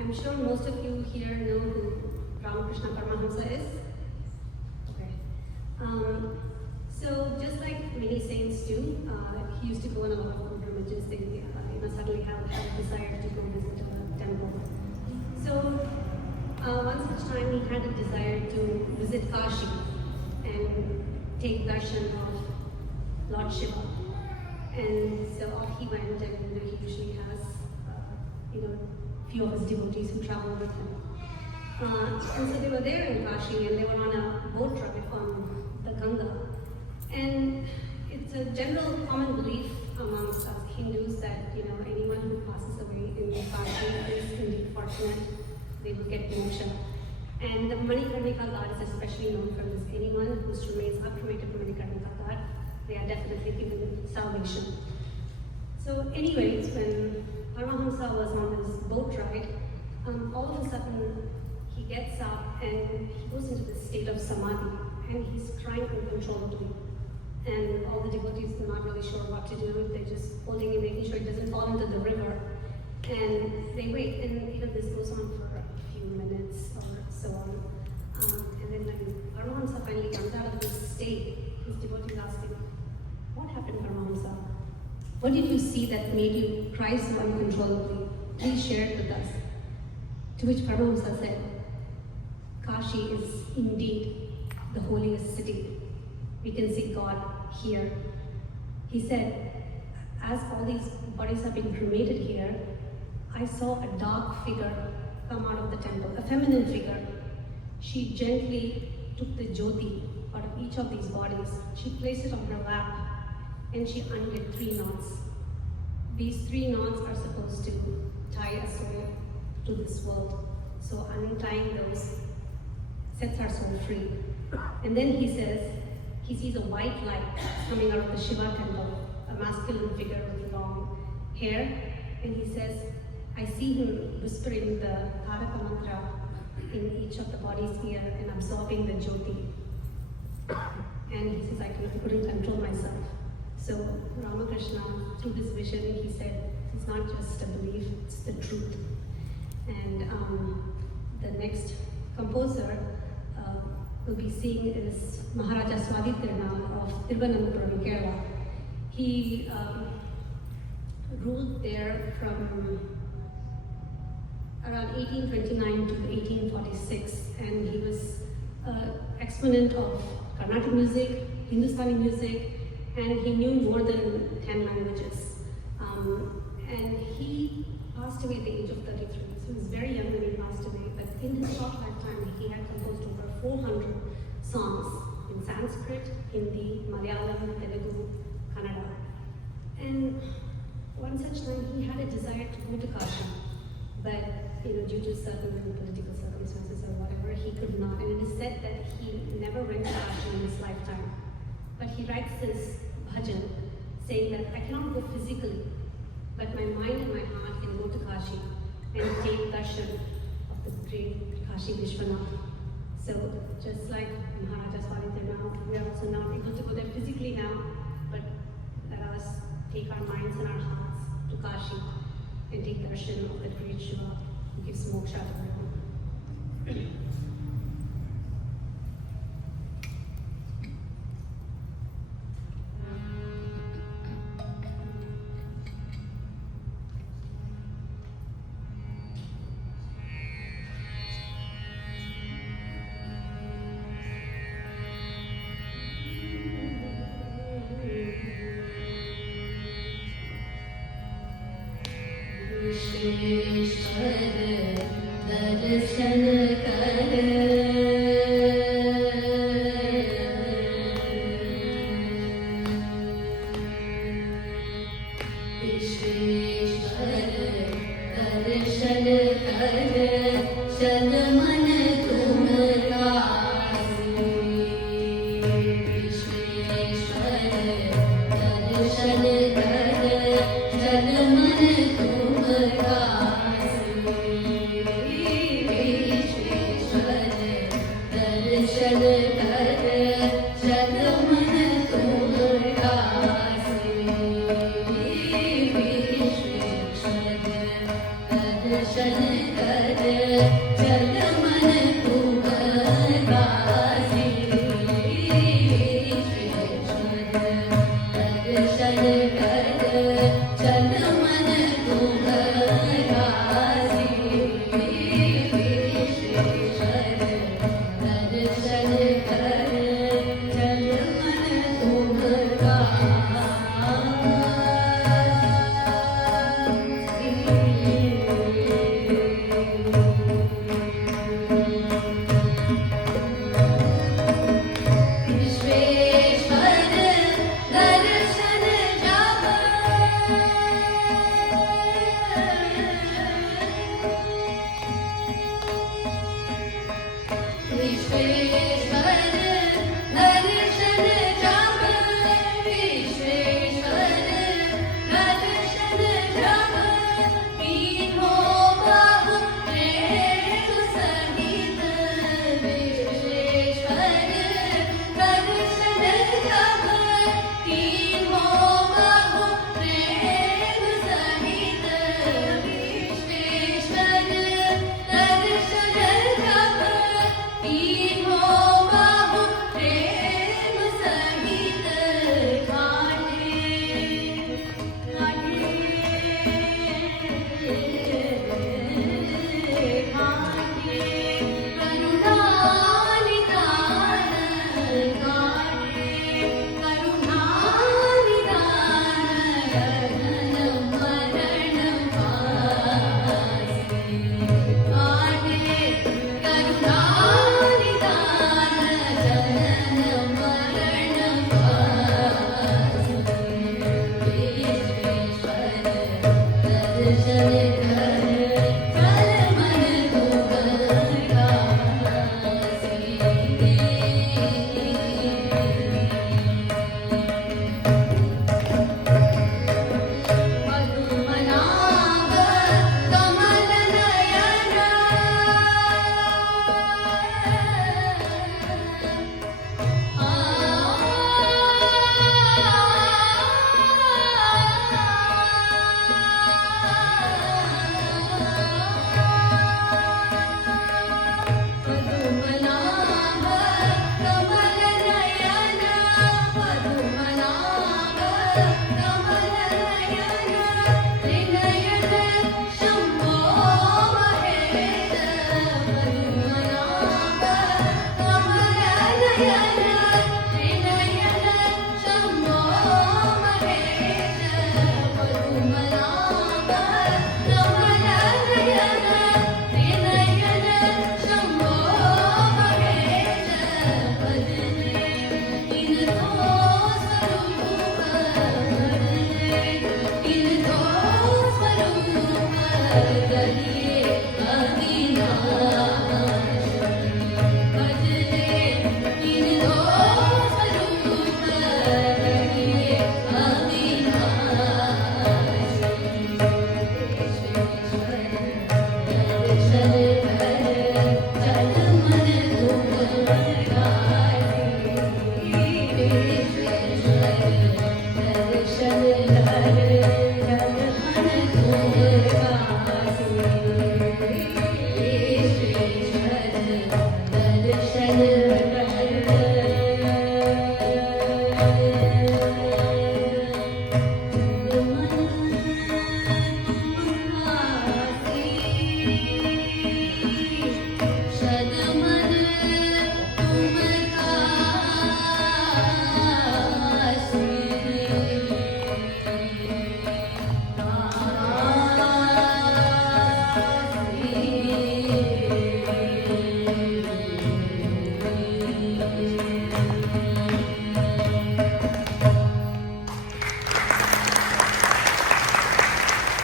I'm sure most of you here know who Ramakrishna Paramahamsa is. Okay. So just like many saints do, he used to go on a lot of pilgrimages. They suddenly have a desire to go visit a temple. So one such time he had a desire to visit Kashi and take darshan of Lord Shiva. And so off he went, and he usually has few of his devotees who travel with him. And so they were there in Kashi, and they were on a boat ride on the Ganga. And it's a general common belief amongst us Hindus that anyone who passes away in Kashi is indeed fortunate; they will get moksha. And the Manikarnika Ghat is especially known for this. Anyone who remains up to Manikarnika Ghat, they are definitely given salvation. So, anyways, when Paramahamsa was on this boat ride, all of a sudden he gets up and he goes into this state of samadhi, and he's crying uncontrollably. And all the devotees are not really sure what to do. They're just holding him, making sure he doesn't fall into the river. And they wait, and this goes on for a few minutes or so on. And then when Paramahamsa finally comes out of this state, his devotees ask him, "What happened, Paramahamsa? What did you see that made you cry so uncontrollably? Please share it with us." To which Paramahamsa said, "Kashi is indeed the holiest city. We can see God here." He said, "As all these bodies have been cremated here, I saw a dark figure come out of the temple, a feminine figure. She gently took the jyoti out of each of these bodies. She placed it on her lap, and she undid 3 knots. These 3 knots are supposed to tie a soul to this world. So untying those sets our soul free." And then he says, he sees a white light coming out of the Shiva temple, a masculine figure with long hair, and he says, "I see him whispering the Taraka mantra in each of the bodies here and absorbing the jyoti." And he says, "I couldn't control myself." So Ramakrishna, through this vision, he said, it's not just a belief, it's the truth. And the next composer we'll be seeing is Maharaja Swadi Tirunal of Thiruvananthapuram in Kerala. He ruled there from around 1829 to 1846, and he was an exponent of Carnatic music, Hindustani music, and he knew more than 10 languages. And he passed away at the age of 33, so he was very young when he passed away, but in his short lifetime he had composed over 400 songs in Sanskrit, Hindi, Malayalam, Telugu, Kannada. And one such time he had a desire to go to Kashi, but due to certain political circumstances or whatever, he could not. And it is said that he never went to Kashi in his lifetime. But he writes this bhajan saying that I cannot go physically, but my mind and my heart can go to Kashi and take darshan of the great Kashi Vishwanath. So just like Maharaja Swami Tirunal, we are also not able to go there physically now, but let us take our minds and our hearts to Kashi and take darshan of the great Shiva who gives moksha to everyone. दर्शन कर Shane